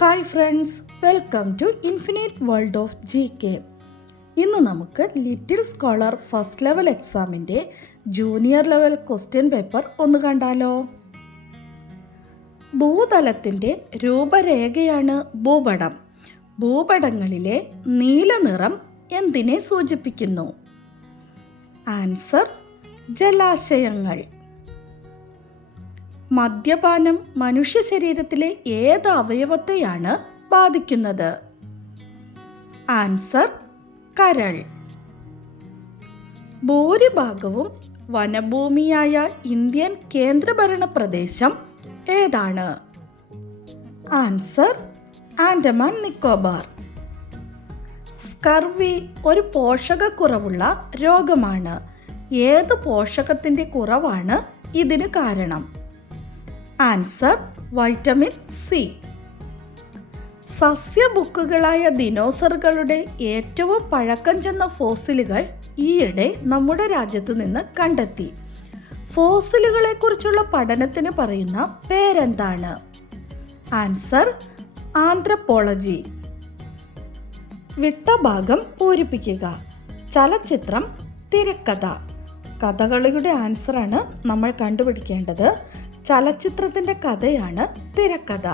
Hi friends, welcome to infinite world of GK. ഇന്ന് നമുക്ക് little scholar first level എക്സാമിൻ്റെ junior level question paper ഒന്ന് കണ്ടാലോ. ഭൂതലത്തിൻ്റെ രൂപരേഖയാണ് ഭൂപടം. ഭൂപടങ്ങളിലെ നീല നിറം എന്തിനെ സൂചിപ്പിക്കുന്നു? ആൻസർ ജലാശയങ്ങൾ. മദ്യപാനം മനുഷ്യ ശരീരത്തിലെ ഏത് അവയവത്തെയാണ് ബാധിക്കുന്നത്? ആൻസർ കരൾ. ഭൂരിഭാഗവും വനഭൂമിയായ ഇന്ത്യൻ കേന്ദ്രഭരണ പ്രദേശം ഏതാണ്? ആൻസർ ആൻഡമാൻ നിക്കോബാർ. സ്കർവി ഒരു പോഷകക്കുറവുള്ള രോഗമാണ്. ഏത് പോഷകത്തിൻ്റെ കുറവാണ് ഇതിന് കാരണം? Answer vitamin C. സസ്യബുക്കുകളായ ദിനോസറുകളുടെ ഏറ്റവും പഴക്കം ചെന്ന ഫോസിലുകൾ ഈയിടെ നമ്മുടെ രാജ്യത്ത് നിന്ന് കണ്ടെത്തി. ഫോസിലുകളെക്കുറിച്ചുള്ള പഠനത്തിന് പറയുന്ന പേരെന്താണ്? Answer anthropology. വിട്ട ഭാഗം പൂരിപ്പിക്കുക. ചലച്ചിത്രം, തിരക്കഥ. കഥകളിയുടെ ആൻസറാണ് നമ്മൾ കണ്ടുപിടിക്കേണ്ടത്. ചലച്ചിത്രത്തിൻ്റെ കഥയാണ് തിരക്കഥ.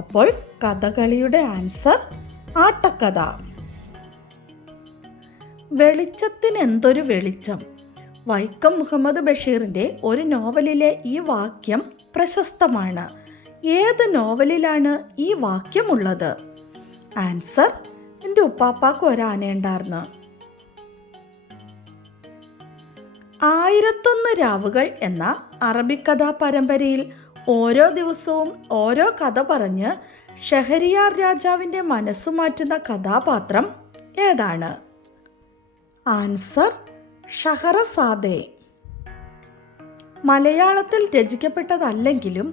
അപ്പോൾ കഥകളിയുടെ ആൻസർ ആട്ടക്കഥ. വെളിച്ചത്തിന് എന്തൊരു വെളിച്ചം. വൈക്കം മുഹമ്മദ് ബഷീറിൻ്റെ ഒരു നോവലിലെ ഈ വാക്യം പ്രശസ്തമാണ്. ഏത് നോവലിലാണ് ഈ വാക്യമുള്ളത്? ആൻസർ എൻ്റെ ഉപ്പാപ്പാക്ക് ഒരാനയുണ്ടായിരുന്നു. 1001 രാവുകൾ എന്ന അറബിക്കഥാ പരമ്പരയിൽ ഓരോ ദിവസവും ഓരോ കഥ പറഞ്ഞ് ഷഹരിയാർ രാജാവിൻ്റെ മനസ്സു മാറ്റുന്ന കഥാപാത്രം ഏതാണ്? ആൻസർ ഷഹറസാദെ. മലയാളത്തിൽ രചിക്കപ്പെട്ടതല്ലെങ്കിലും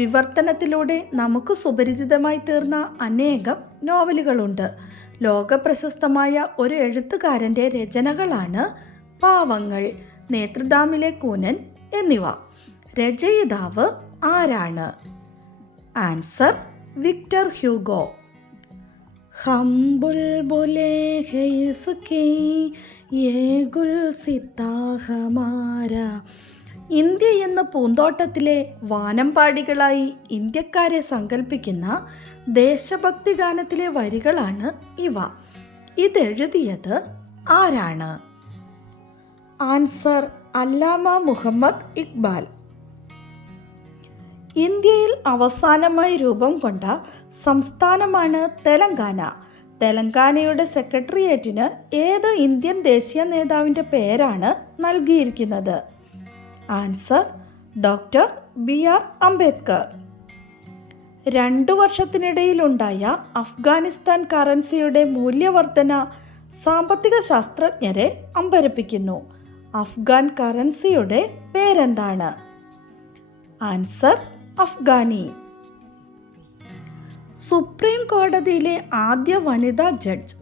വിവർത്തനത്തിലൂടെ നമുക്ക് സുപരിചിതമായി തീർന്ന അനേകം നോവലുകളുണ്ട്. ലോകപ്രശസ്തമായ ഒരു എഴുത്തുകാരൻ്റെ രചനകളാണ് പാവങ്ങൾ, നേത്രദാമിലെ കൂനൻ എന്നിവ. രചയിതാവ് ആരാണ്? Answer Victor Hugo. ഹം ബുൽബുലേ ഹൈ ഇസ്കി യേ ഗുൽസിത്താ ഹമാരാ. ഇന്ത്യ എന്ന പൂന്തോട്ടത്തിലെ വാനമ്പാടികളായി ഇന്ത്യക്കാരെ സങ്കല്പിക്കുന്ന ദേശഭക്തി ഗാനത്തിലെ വരികളാണ് ഇവ. ഇതെഴുതിയത് ആരാണ്? ആൻസർ അല്ലാമ മുഹമ്മദ് ഇക്ബാൽ. ഇന്ത്യയിൽ അവസാനമായി രൂപം കൊണ്ട സംസ്ഥാനമാണ് തെലങ്കാന. തെലങ്കാനയുടെ സെക്രട്ടേറിയറ്റിന് ഏത് ഇന്ത്യൻ ദേശീയ നേതാവിൻ്റെ പേരാണ് നൽകിയിരിക്കുന്നത്? Answer doctor BR Ambedkar. 2 വർഷത്തിനിടയിലുണ്ടായ അഫ്ഗാനിസ്ഥാൻ കറൻസിയുടെ മൂല്യവർധന സാമ്പത്തിക ശാസ്ത്രജ്ഞരെ അമ്പരപ്പിക്കുന്നു. അഫ്ഗാൻ കറൻസിയുടെ പേരെന്താണ്? ആൻസർ അഫ്ഗാനി. സുപ്രീം കോടതിയിലെ ആദ്യ വനിതാ ജഡ്ജ്.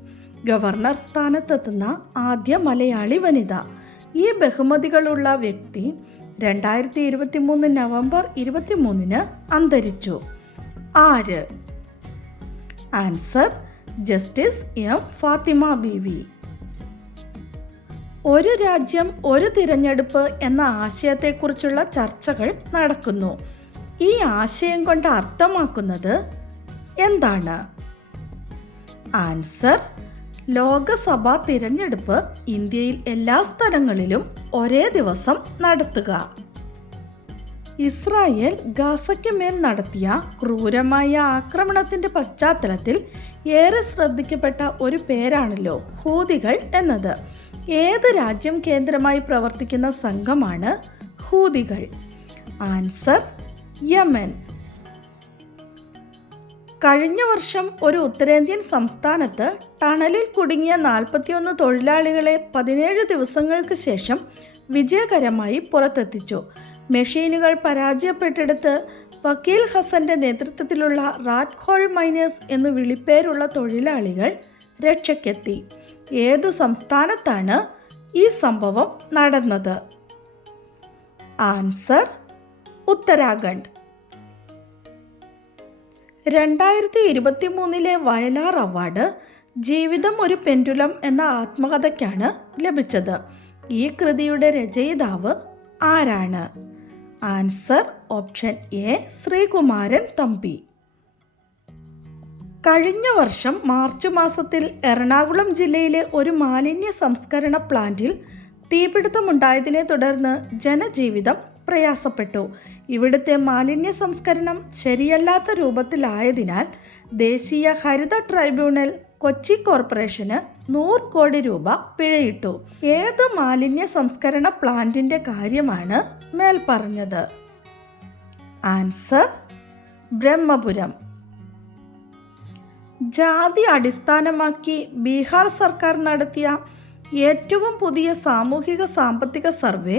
ഗവർണർ സ്ഥാനത്തെത്തുന്ന ആദ്യ മലയാളി വനിത. ഈ ബഹുമതികളുള്ള വ്യക്തി 2023 നവംബർ 23 അന്തരിച്ചു. ആര്? Answer justice M. Fathima Beevi. ഒരു രാജ്യം ഒരു തിരഞ്ഞെടുപ്പ് എന്ന ആശയത്തെക്കുറിച്ചുള്ള ചർച്ചകൾ നടക്കുന്നു. ഈ ആശയം കൊണ്ട് അർത്ഥമാക്കുന്നത് എന്താണ്? ആൻസർ ലോകസഭാ തിരഞ്ഞെടുപ്പ് ഇന്ത്യയിൽ എല്ലാ സ്ഥലങ്ങളിലും ഒരേ ദിവസം നടത്തുക. ഇസ്രായേൽ ഗാസയ്ക്ക് മേൽ നടത്തിയ ക്രൂരമായ ആക്രമണത്തിൻ്റെ പശ്ചാത്തലത്തിൽ ഏറെ ശ്രദ്ധിക്കപ്പെട്ട ഒരു പേരാണല്ലോ ഹൂതികൾ എന്നത്. ഏത് രാജ്യം കേന്ദ്രമായി പ്രവർത്തിക്കുന്ന സംഘമാണ് ഹൂതികൾ? Answer Yemen. കഴിഞ്ഞ വർഷം ഒരു ഉത്തരേന്ത്യൻ സംസ്ഥാനത്ത് ടണലിൽ കുടുങ്ങിയ 41 തൊഴിലാളികളെ 17 ദിവസങ്ങൾക്ക് ശേഷം വിജയകരമായി പുറത്തെത്തിച്ചു. മെഷീനുകൾ പരാജയപ്പെട്ടിടത്ത് വക്കീൽ ഹസന്റെ നേതൃത്വത്തിലുള്ള റാറ്റ് ഹോൾ മൈനേഴ്സ് എന്ന് വിളിപ്പേരുള്ള തൊഴിലാളികൾ രക്ഷയ്ക്കെത്തി. ഏത് സംസ്ഥാനത്താണ് ഈ സംഭവം നടന്നത്? ആൻസർ ഉത്തരാഖണ്ഡ്. 2023 വയലാർ അവാർഡ് ജീവിതം ഒരു പെൻഡുലം എന്ന ആത്മകഥയ്ക്കാണ് ലഭിച്ചത്. ഈ കൃതിയുടെ രചയിതാവ് ആരാണ്? Answer option A Sreekumaran Thampi. കഴിഞ്ഞ വർഷം മാർച്ച് മാസത്തിൽ എറണാകുളം ജില്ലയിലെ ഒരു മാലിന്യ സംസ്കരണ പ്ലാന്റിൽ തീപിടുത്തമുണ്ടായതിനെ തുടർന്ന് ജനജീവിതം പ്രയാസപ്പെട്ടു. ഇവിടുത്തെ മാലിന്യ സംസ്കരണം ശരിയല്ലാത്ത രൂപത്തിലായതിനാൽ ദേശീയ ഹരിത ട്രൈബ്യൂണൽ കൊച്ചി കോർപ്പറേഷന് 100 കോടി രൂപ പിഴയിട്ടു. ഏത് മാലിന്യ സംസ്കരണ പ്ലാന്റിൻ്റെ കാര്യമാണ് മേൽപ്പറഞ്ഞത്? ആൻസർ ബ്രഹ്മപുരം. ജാതി അടിസ്ഥാനമാക്കി ബീഹാർ സർക്കാർ നടത്തിയ ഏറ്റവും പുതിയ സാമൂഹിക സാമ്പത്തിക സർവേ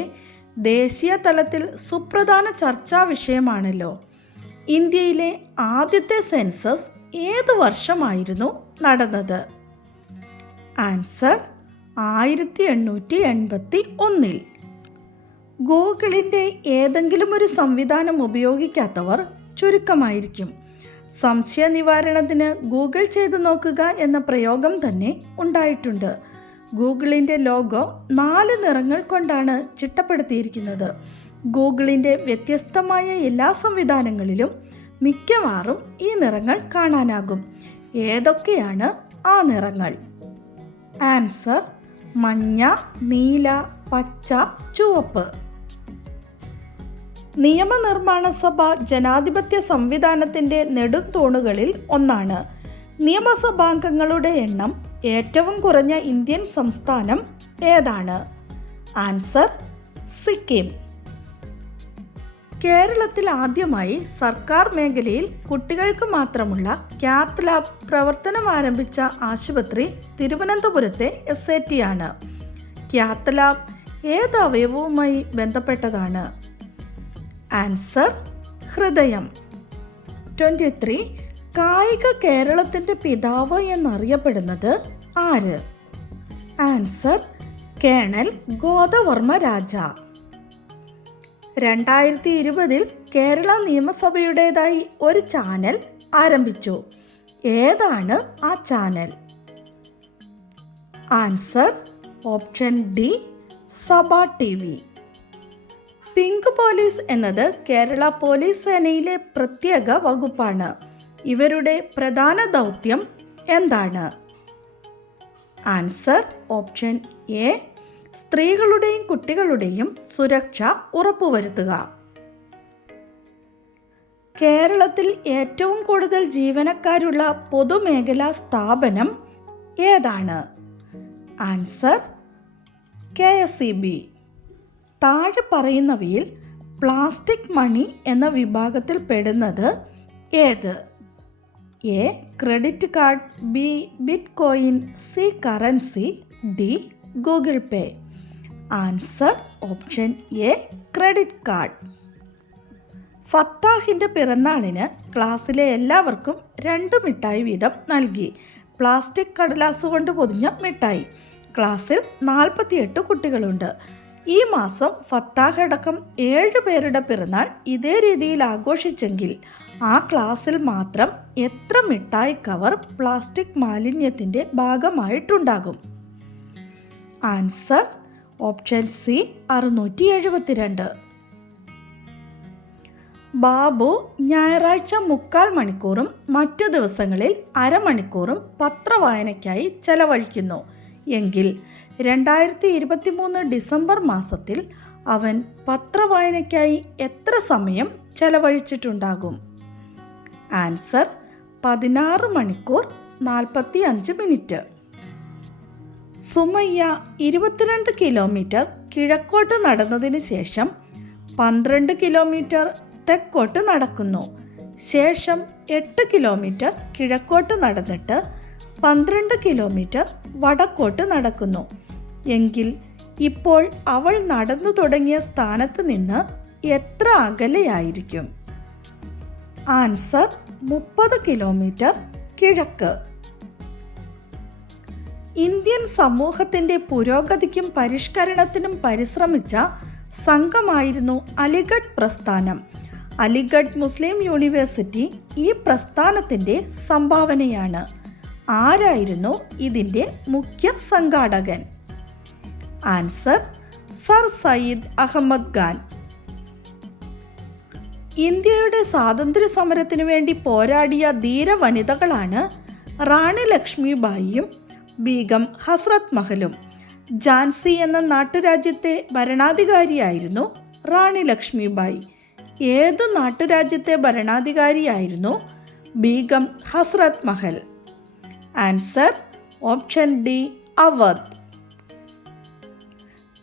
ദേശീയ തലത്തിൽ സുപ്രധാന ചർച്ചാ വിഷയമാണല്ലോ. ഇന്ത്യയിലെ ആദ്യത്തെ സെൻസസ് ഏത് വർഷമായിരുന്നു നടന്നത്? ആൻസർ 1881. ഗൂഗിളിൻ്റെ ഏതെങ്കിലും ഒരു സംവിധാനം ഉപയോഗിക്കാത്തവർ ചുരുക്കമായിരിക്കും. സംശയ നിവാരണത്തിന് ഗൂഗിൾ ചെയ്തു നോക്കുക എന്ന പ്രയോഗം തന്നെ ഉണ്ടായിട്ടുണ്ട്. ഗൂഗിളിൻ്റെ ലോഗോ 4 നിറങ്ങൾ കൊണ്ടാണ് ചിട്ടപ്പെടുത്തിയിരിക്കുന്നത്. ഗൂഗിളിൻ്റെ വ്യത്യസ്തമായ എല്ലാ സംവിധാനങ്ങളിലും മിക്കവാറും ഈ നിറങ്ങൾ കാണാനാകും. ഏതൊക്കെയാണ് ആ നിറങ്ങൾ? ആൻസർ മഞ്ഞ, നീല, പച്ച, ചുവപ്പ്. നിയമനിർമ്മാണ സഭ ജനാധിപത്യ സംവിധാനത്തിൻ്റെ നെടുംതൂണുകളിൽ ഒന്നാണ്. നിയമസഭാംഗങ്ങളുടെ എണ്ണം ഏറ്റവും കുറഞ്ഞ ഇന്ത്യൻ സംസ്ഥാനം ഏതാണ്? ആൻസർ സിക്കിം. കേരളത്തിൽ ആദ്യമായി സർക്കാർ മേഖലയിൽ കുട്ടികൾക്ക് മാത്രമുള്ള കാത്ത് ലാബ് പ്രവർത്തനം ആരംഭിച്ച ആശുപത്രി തിരുവനന്തപുരത്തെ SAT ആണ്. കാത്ത് ലാബ് ഏത് അവയവവുമായി ബന്ധപ്പെട്ടതാണ്? ആൻസർ ഹൃദയം. 23. കായിക കേരളത്തിൻ്റെ പിതാവ് എന്നറിയപ്പെടുന്നത് ആര്? ആൻസർ കേണൽ ഗോദവർമ്മ രാജ. 2020 കേരള നിയമസഭയുടേതായി ഒരു ചാനൽ ആരംഭിച്ചു. ഏതാണ് ആ ചാനൽ? ആൻസർ ഓപ്ഷൻ ഡി സഭ TV. പിങ്ക് പോലീസ് എന്നത് കേരള പോലീസ് സേനയിലെ പ്രത്യേക വകുപ്പാണ്. ഇവരുടെ പ്രധാന ദൗത്യം എന്താണ്? ആൻസർ ഓപ്ഷൻ എ സ്ത്രീകളുടെയും കുട്ടികളുടെയും സുരക്ഷ ഉറപ്പുവരുത്തുക. കേരളത്തിൽ ഏറ്റവും കൂടുതൽ ജീവനക്കാരുള്ള പൊതുമേഖലാ സ്ഥാപനം ഏതാണ്? Answer KSEB. താഴെ പറയുന്നവയിൽ പ്ലാസ്റ്റിക് മണി എന്ന വിഭാഗത്തിൽ പെടുന്നത് ഏത്? A credit card, B bitcoin, C currency, D Google Pay. Answer option A credit card. ഫത്താഹിൻ്റെ പിറന്നാളിന് ക്ലാസ്സിലെ എല്ലാവർക്കും 2 മിഠായി വീതം നൽകി. പ്ലാസ്റ്റിക് കടലാസ് കൊണ്ട് പൊതിഞ്ഞ മിഠായി. ക്ലാസ്സിൽ 48 കുട്ടികളുണ്ട്. ഈ മാസം ഫത്താഹ് അടക്കം 7 പേരുടെ പിറന്നാൾ ഇതേ രീതിയിൽ ആഘോഷിച്ചെങ്കിൽ ആ ക്ലാസ്സിൽ മാത്രം എത്ര മിഠായി കവർ പ്ലാസ്റ്റിക് മാലിന്യത്തിൻ്റെ ഭാഗമായിട്ടുണ്ടാകും? Answer option C 672. ബാബു ഞായറാഴ്ച 3/4 മണിക്കൂറും മറ്റു ദിവസങ്ങളിൽ അരമണിക്കൂറും പത്രവായനയ്ക്കായി ചെലവഴിക്കുന്നു എങ്കിൽ 2023 ഡിസംബർ മാസത്തിൽ അവൻ പത്രവായനയ്ക്കായി എത്ര സമയം ചെലവഴിച്ചിട്ടുണ്ടാകും? ആൻസർ 16 മണിക്കൂർ 45 മിനിറ്റ്. സുമയ്യ 22 കിലോമീറ്റർ കിഴക്കോട്ട് നടന്നതിന് ശേഷം 12 കിലോമീറ്റർ തെക്കോട്ട് നടക്കുന്നു. ശേഷം 8 കിലോമീറ്റർ കിഴക്കോട്ട് നടന്നിട്ട് 12 കിലോമീറ്റർ വടക്കോട്ട് നടക്കുന്നു എങ്കിൽ ഇപ്പോൾ അവൾ നടന്നു തുടങ്ങിയ സ്ഥാനത്ത് നിന്ന് എത്ര അകലെയായിരിക്കും? ആൻസർ 30 കിലോമീറ്റർ കിഴക്ക്. ഇന്ത്യൻ സമൂഹത്തിൻ്റെ പുരോഗതിക്കും പരിഷ്കരണത്തിനും പരിശ്രമിച്ച സംഘമായിരുന്നു അലിഗഡ് പ്രസ്ഥാനം. അലിഗഡ് മുസ്ലിം യൂണിവേഴ്സിറ്റി ഈ പ്രസ്ഥാനത്തിൻ്റെ സംഭാവനയാണ്. ആരായിരുന്നു ഇതിൻ്റെ മുഖ്യ സംഘാടകൻ? Answer sir Syed Ahmed Khan. ഇന്ത്യയുടെ സ്വാതന്ത്ര്യ സമരത്തിനു വേണ്ടി പോരാടിയ ധീര വനിതകളാണ് റാണി ലക്ഷ്മിബായിയും ബീഗം ഹസ്രത്ത് മഹലും. ഝാൻസി എന്ന നാട്ടുരാജ്യത്തെ ഭരണാധികാരിയായിരുന്നു റാണി ലക്ഷ്മിബായി. ഏത് നാട്ടുരാജ്യത്തെ ഭരണാധികാരിയായിരുന്നു ബീഗം ഹസ്രത്ത് Mahal? Answer option D, Awadh.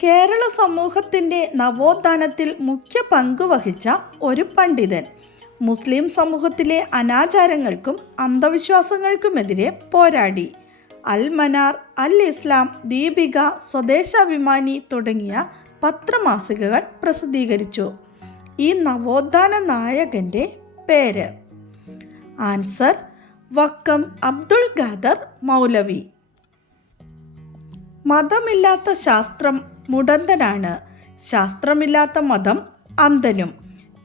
Kerala സമൂഹത്തിൻ്റെ നവോത്ഥാനത്തിൽ മുഖ്യ പങ്ക് വഹിച്ച ഒരു പണ്ഡിതൻ. മുസ്ലിം സമൂഹത്തിലെ അനാചാരങ്ങൾക്കും അന്ധവിശ്വാസങ്ങൾക്കുമെതിരെ പോരാടി. അൽ മനാർ, അൽ ഇസ്ലാം, ദീപിക, സ്വദേശാഭിമാനി തുടങ്ങിയ പത്രമാസികകൾ പ്രസിദ്ധീകരിച്ചു. ഈ നവോത്ഥാന നായകൻ്റെ പേര്? ആൻസർ വക്കം അബ്ദുൽ ഖാദർ മൗലവി. മതമില്ലാത്ത ശാസ്ത്രം മുടന്തനാണ്, ശാസ്ത്രമില്ലാത്ത മതം അന്ധനും.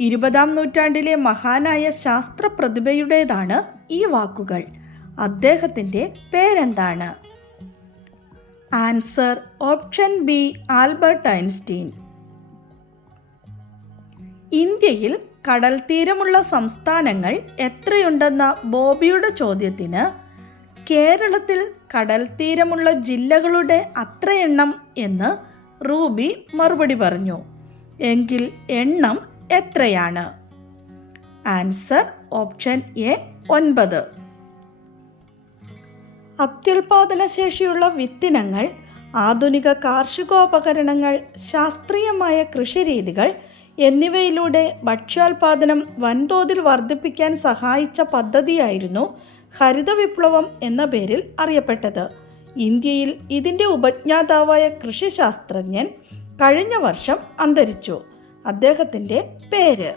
20-ാം നൂറ്റാണ്ടിലെ മഹാനായ ശാസ്ത്ര പ്രതിഭയുടേതാണ് ഈ വാക്കുകൾ. അദ്ദേഹത്തിൻ്റെ പേരെന്താണ്? Answer option B, Albert Einstein. ഇന്ത്യയിൽ കടൽ തീരമുള്ള സംസ്ഥാനങ്ങൾ എത്രയുണ്ടെന്ന ബോബിയുടെ ചോദ്യത്തിന് കേരളത്തിൽ കടൽ തീരമുള്ള ജില്ലകളുടെ അത്ര എണ്ണം എന്ന് റൂബി മറുപടി പറഞ്ഞു. എങ്കിൽ എണ്ണം എത്രയാണ്? Answer option A, 9. അത്യുൽപാദന ശേഷിയുള്ള വിത്തിനങ്ങൾ, ആധുനിക കാർഷികോപകരണങ്ങൾ, ശാസ്ത്രീയമായ കൃഷിരീതികൾ എന്നിവയിലൂടെ ഭക്ഷ്യോൽപാദനം വൻതോതിൽ വർദ്ധിപ്പിക്കാൻ സഹായിച്ച പദ്ധതിയായിരുന്നു ഹരിത വിപ്ലവം എന്ന പേരിൽ അറിയപ്പെട്ടത്. ഇന്ത്യയിൽ ഇതിൻ്റെ ഉപജ്ഞാതാവായ കൃഷിശാസ്ത്രജ്ഞൻ കഴിഞ്ഞ വർഷം അന്തരിച്ചു. അദ്ദേഹത്തിൻ്റെ പേര്?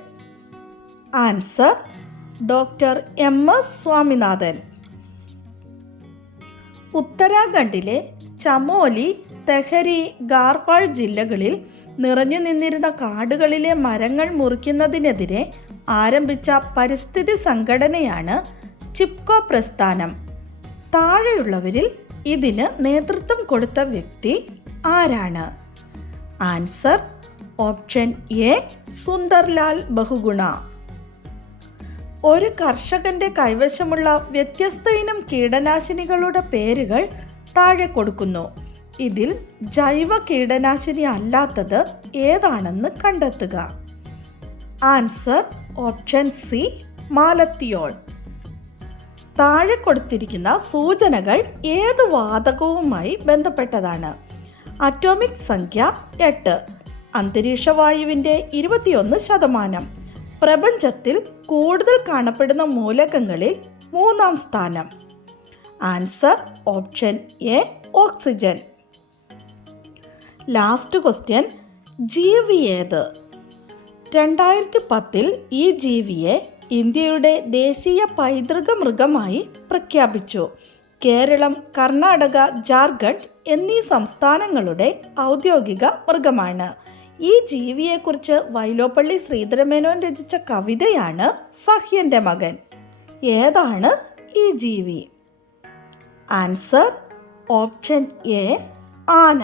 Answer doctor MS Swaminathan. ഉത്തരാഖണ്ഡിലെ ചമോലി, തെഹരി, ഗാർവാൾ ജില്ലകളിൽ നിറഞ്ഞു നിന്നിരുന്ന കാടുകളിലെ മരങ്ങൾ മുറിക്കുന്നതിനെതിരെ ആരംഭിച്ച പരിസ്ഥിതി സംഘടനയാണ് ചിപ്കോ പ്രസ്ഥാനം. താഴെയുള്ളവരിൽ ഇതിന് നേതൃത്വം കൊടുത്ത വ്യക്തി ആരാണ്? Answer option A, Sunderlal Bahuguna. ഒരു കർഷകന്റെ കൈവശമുള്ള വ്യത്യസ്ത ഇനം കീടനാശിനികളുടെ പേരുകൾ താഴെ കൊടുക്കുന്നു. ഇതിൽ ജൈവ കീടനാശിനി അല്ലാത്തത് ഏതാണെന്ന് കണ്ടെത്തുക. Answer option C, malathion. താഴെ കൊടുത്തിരിക്കുന്ന സൂചനകൾ ഏത് വാതകവുമായി ബന്ധപ്പെട്ടതാണ്? അറ്റോമിക് സംഖ്യ 8, അന്തരീക്ഷവായുവിൻ്റെ 21%, പ്രപഞ്ചത്തിൽ കൂടുതൽ കാണപ്പെടുന്ന മൂലകങ്ങളിൽ 3-ാം സ്ഥാനം. Answer option A, oxygen. Last question, ജീവി ഏത്? 2010 ഈ ജീവിയെ ഇന്ത്യയുടെ ദേശീയ പൈതൃക മൃഗമായി പ്രഖ്യാപിച്ചു. കേരളം, കർണാടക, ജാർഖണ്ഡ് എന്നീ സംസ്ഥാനങ്ങളുടെ ഔദ്യോഗിക മൃഗമാണ്. ഈ ജീവിയെക്കുറിച്ച് വൈലോപ്പള്ളി ശ്രീധരമേനോൻ രചിച്ച കവിതയാണ് സഹ്യൻ്റെ മകൻ. ഏതാണ് ഈ ജീവി? ആൻസർ ഓപ്ഷൻ എ, ആന.